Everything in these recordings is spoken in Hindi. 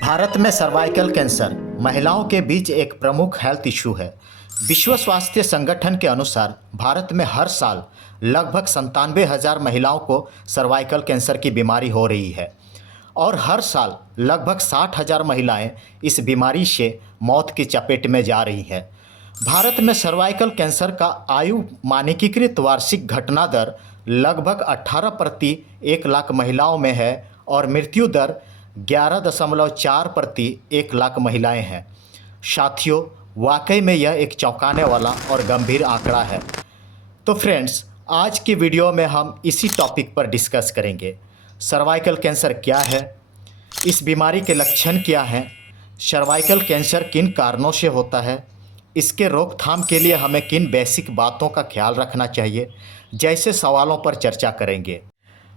भारत में सर्वाइकल कैंसर महिलाओं के बीच एक प्रमुख हेल्थ इशू है। विश्व स्वास्थ्य संगठन के अनुसार भारत में हर साल लगभग 97,000 महिलाओं को सर्वाइकल कैंसर की बीमारी हो रही है और हर साल लगभग 60,000 महिलाएं इस बीमारी से मौत की चपेट में जा रही हैं। भारत में सर्वाइकल कैंसर का आयु मानकीकृत वार्षिक घटना दर लगभग 18 प्रति 1 लाख महिलाओं में है और मृत्यु दर 11.4 प्रति 1 लाख महिलाएं हैं। साथियों, वाकई में यह एक चौंकाने वाला और गंभीर आंकड़ा है। तो फ्रेंड्स, आज की वीडियो में हम इसी टॉपिक पर डिस्कस करेंगे। सर्वाइकल कैंसर क्या है, इस बीमारी के लक्षण क्या हैं, सर्वाइकल कैंसर किन कारणों से होता है, इसके रोकथाम के लिए हमें किन बेसिक बातों का ख्याल रखना चाहिए, जैसे सवालों पर चर्चा करेंगे।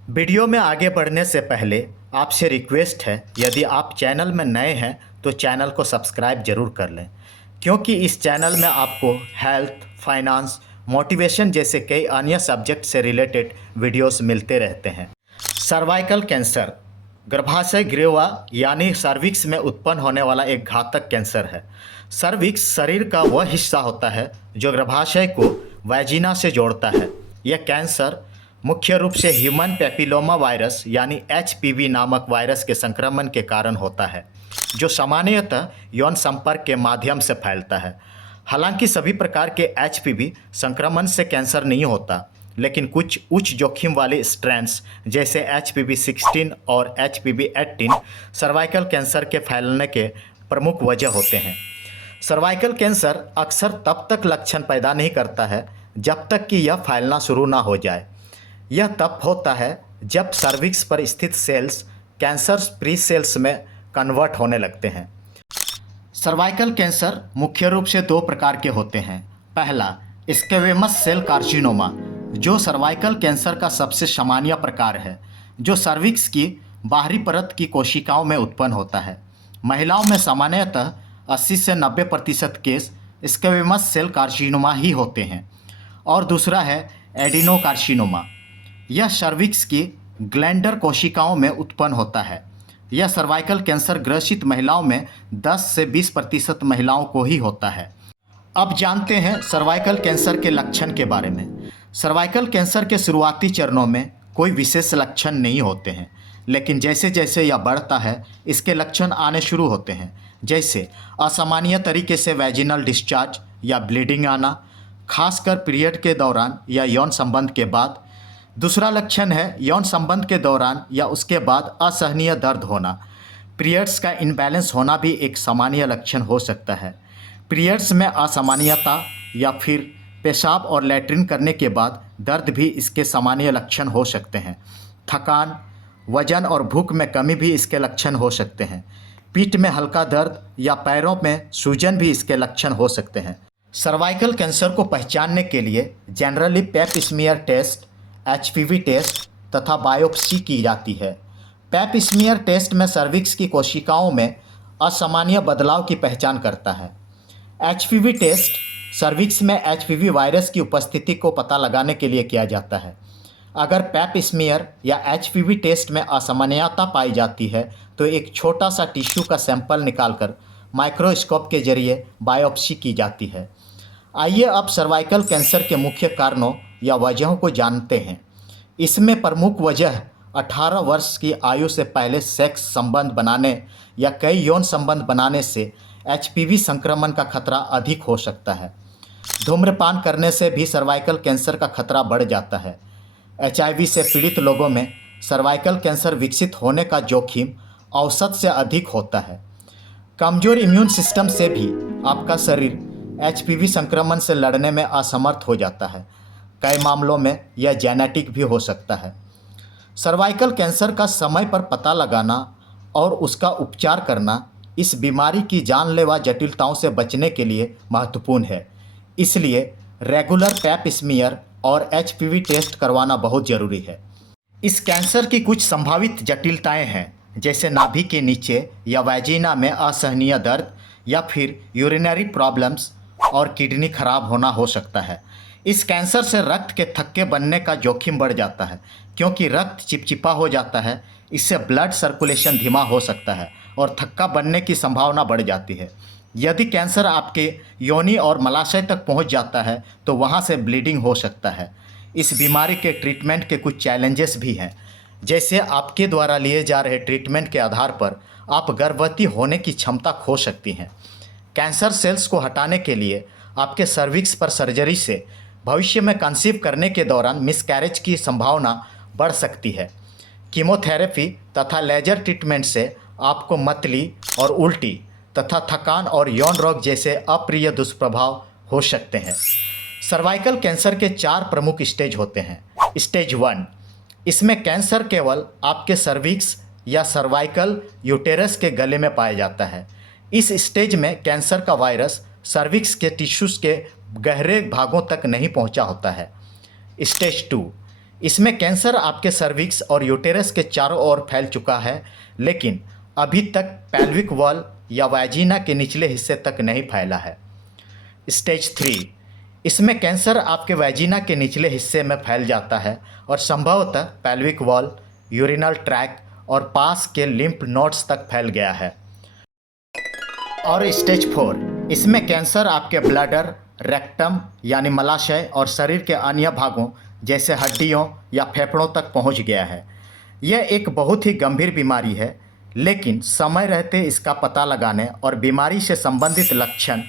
वीडियो में आगे बढ़ने से पहले आपसे रिक्वेस्ट है, यदि आप चैनल में नए हैं तो चैनल को सब्सक्राइब जरूर कर लें, क्योंकि इस चैनल में आपको हेल्थ, फाइनेंस, मोटिवेशन जैसे कई अन्य सब्जेक्ट से रिलेटेड वीडियोस मिलते रहते हैं। सर्वाइकल कैंसर गर्भाशय ग्रीवा यानी सर्विक्स में उत्पन्न होने वाला एक घातक कैंसर है। सर्विक्स शरीर का वह हिस्सा होता है जो गर्भाशय को वैजिना से जोड़ता है। यह कैंसर मुख्य रूप से ह्यूमन पैपिलोमा वायरस यानी HPV नामक वायरस के संक्रमण के कारण होता है, जो सामान्यतः यौन संपर्क के माध्यम से फैलता है। हालांकि सभी प्रकार के HPV संक्रमण से कैंसर नहीं होता, लेकिन कुछ उच्च जोखिम वाले स्ट्रेन्स जैसे HPV-16 और HPV-18 सर्वाइकल कैंसर के फैलने के प्रमुख वजह होते हैं। सर्वाइकल कैंसर अक्सर तब तक लक्षण पैदा नहीं करता है जब तक कि यह फैलना शुरू ना हो जाए। यह तब होता है जब सर्विक्स पर स्थित सेल्स कैंसर प्री सेल्स में कन्वर्ट होने लगते हैं। सर्वाइकल कैंसर मुख्य रूप से 2 प्रकार के होते हैं। पहला, स्क्वैमस सेल कार्सिनोमा, जो सर्वाइकल कैंसर का सबसे सामान्य प्रकार है, जो सर्विक्स की बाहरी परत की कोशिकाओं में उत्पन्न होता है। महिलाओं में सामान्यतः 80 से 90% केस स्क्वैमस सेल कार्सिनोमा ही होते हैं। और दूसरा है एडिनोकार्सिनोमा। यह सर्विक्स की ग्लैंडर कोशिकाओं में उत्पन्न होता है। यह सर्वाइकल कैंसर ग्रसित महिलाओं में 10 से 20% महिलाओं को ही होता है। अब जानते हैं सर्वाइकल कैंसर के लक्षण के बारे में। सर्वाइकल कैंसर के शुरुआती चरणों में कोई विशेष लक्षण नहीं होते हैं, लेकिन जैसे जैसे यह बढ़ता है इसके लक्षण आने शुरू होते हैं, जैसे असामान्य तरीके से वैजिनल डिस्चार्ज या ब्लीडिंग आना, खासकर पीरियड के दौरान या यौन संबंध के बाद। दूसरा लक्षण है यौन संबंध के दौरान या उसके बाद असहनीय दर्द होना। पीरियड्स का इनबैलेंस होना भी एक सामान्य लक्षण हो सकता है। पीरियड्स में असामान्यता या फिर पेशाब और लैट्रिन करने के बाद दर्द भी इसके सामान्य लक्षण हो सकते हैं। थकान, वजन और भूख में कमी भी इसके लक्षण हो सकते हैं। पीठ में हल्का दर्द या पैरों में सूजन भी इसके लक्षण हो सकते हैं। सर्वाइकल कैंसर को पहचानने के लिए generally Pap smear test, HPV test तथा बायोप्सी की जाती है। पैप स्मीयर टेस्ट में सर्विक्स की कोशिकाओं में असामान्य बदलाव की पहचान करता है। HPV टेस्ट सर्विक्स में HPV वायरस की उपस्थिति को पता लगाने के लिए किया जाता है। अगर पैप स्मीयर या HPV टेस्ट में असामान्यता पाई जाती है तो एक छोटा सा टिश्यू का सैंपल निकालकर माइक्रोस्कोप के जरिए बायोप्सी की जाती है। आइए अब सर्वाइकल कैंसर के मुख्य कारणों या वजहों को जानते हैं। इसमें प्रमुख वजह 18 वर्ष की आयु से पहले सेक्स संबंध बनाने या कई यौन संबंध बनाने से HPV संक्रमण का खतरा अधिक हो सकता है। धूम्रपान करने से भी सर्वाइकल कैंसर का खतरा बढ़ जाता है। HIV से पीड़ित लोगों में सर्वाइकल कैंसर विकसित होने का जोखिम औसत से अधिक होता है। कमजोर इम्यून सिस्टम से भी आपका शरीर HPV संक्रमण से लड़ने में असमर्थ हो जाता है। कई मामलों में यह जेनेटिक भी हो सकता है। सर्वाइकल कैंसर का समय पर पता लगाना और उसका उपचार करना इस बीमारी की जानलेवा जटिलताओं से बचने के लिए महत्वपूर्ण है। इसलिए रेगुलर पैप स्मीयर और HPV टेस्ट करवाना बहुत ज़रूरी है। इस कैंसर की कुछ संभावित जटिलताएं हैं, जैसे नाभि के नीचे या वैजिना में असहनीय दर्द या फिर यूरिनरी प्रॉब्लम्स और किडनी खराब होना हो सकता है। इस कैंसर से रक्त के थक्के बनने का जोखिम बढ़ जाता है क्योंकि रक्त चिपचिपा हो जाता है। इससे ब्लड सर्कुलेशन धीमा हो सकता है और थक्का बनने की संभावना बढ़ जाती है। यदि कैंसर आपके योनि और मलाशय तक पहुंच जाता है तो वहां से ब्लीडिंग हो सकता है। इस बीमारी के ट्रीटमेंट के कुछ चैलेंजेस भी हैं, जैसे आपके द्वारा लिए जा रहे ट्रीटमेंट के आधार पर आप गर्भवती होने की क्षमता खो सकती हैं। कैंसर सेल्स को हटाने के लिए आपके सर्विक्स पर सर्जरी से भविष्य में कंसीव करने के दौरान मिसकैरेज की संभावना बढ़ सकती है। कीमोथेरेपी तथा लेजर ट्रीटमेंट से आपको मतली और उल्टी तथा थकान और यौन रोग जैसे अप्रिय दुष्प्रभाव हो सकते हैं। सर्वाइकल कैंसर के 4 प्रमुख स्टेज होते हैं। स्टेज 1, इसमें कैंसर केवल आपके सर्विक्स या सर्वाइकल यूटेरस के गले में पाया जाता है। इस स्टेज में कैंसर का वायरस सर्विक्स के टिश्यूज़ के गहरे भागों तक नहीं पहुंचा होता है। स्टेज 2, इसमें कैंसर आपके सर्विक्स और यूटेरस के चारों ओर फैल चुका है, लेकिन अभी तक पेल्विक वॉल या वाजिना के निचले हिस्से तक नहीं फैला है। स्टेज 3, इसमें कैंसर आपके वाजिना के निचले हिस्से में फैल जाता है और संभवतः पेल्विक वॉल, यूरिनल ट्रैक और पास के लिम्फ नोड्स तक फैल गया है। और स्टेज 4, इसमें कैंसर आपके ब्लैडर, रेक्टम यानी मलाशय और शरीर के अन्य भागों जैसे हड्डियों या फेफड़ों तक पहुंच गया है। यह एक बहुत ही गंभीर बीमारी है, लेकिन समय रहते इसका पता लगाने और बीमारी से संबंधित लक्षण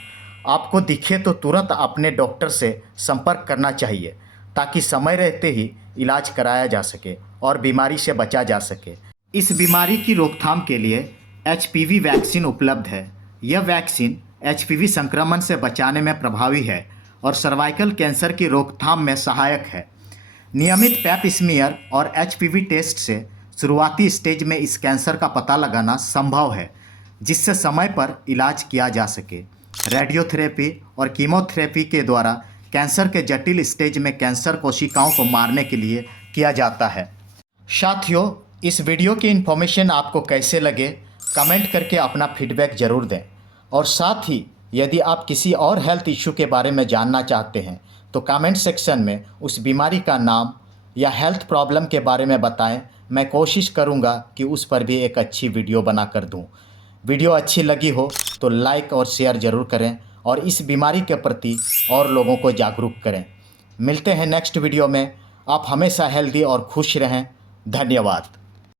आपको दिखे तो तुरंत अपने डॉक्टर से संपर्क करना चाहिए ताकि समय रहते ही इलाज कराया जा सके और बीमारी से बचा जा सके। इस बीमारी की रोकथाम के लिए HPV वैक्सीन उपलब्ध है। यह वैक्सीन HPV संक्रमण से बचाने में प्रभावी है और सर्वाइकल कैंसर की रोकथाम में सहायक है। नियमित पैप स्मीयर और HPV टेस्ट से शुरुआती स्टेज में इस कैंसर का पता लगाना संभव है, जिससे समय पर इलाज किया जा सके। रेडियोथेरेपी और कीमोथेरेपी के द्वारा कैंसर के जटिल स्टेज में कैंसर कोशिकाओं को मारने के लिए किया जाता है। साथियों, इस वीडियो की इन्फॉर्मेशन आपको कैसे लगे कमेंट करके अपना फीडबैक ज़रूर दें, और साथ ही यदि आप किसी और हेल्थ इश्यू के बारे में जानना चाहते हैं तो कमेंट सेक्शन में उस बीमारी का नाम या हेल्थ प्रॉब्लम के बारे में बताएं। मैं कोशिश करूंगा कि उस पर भी एक अच्छी वीडियो बना कर दूं। वीडियो अच्छी लगी हो तो लाइक और शेयर ज़रूर करें और इस बीमारी के प्रति और लोगों को जागरूक करें। मिलते हैं नेक्स्ट वीडियो में। आप हमेशा हेल्दी और खुश रहें। धन्यवाद।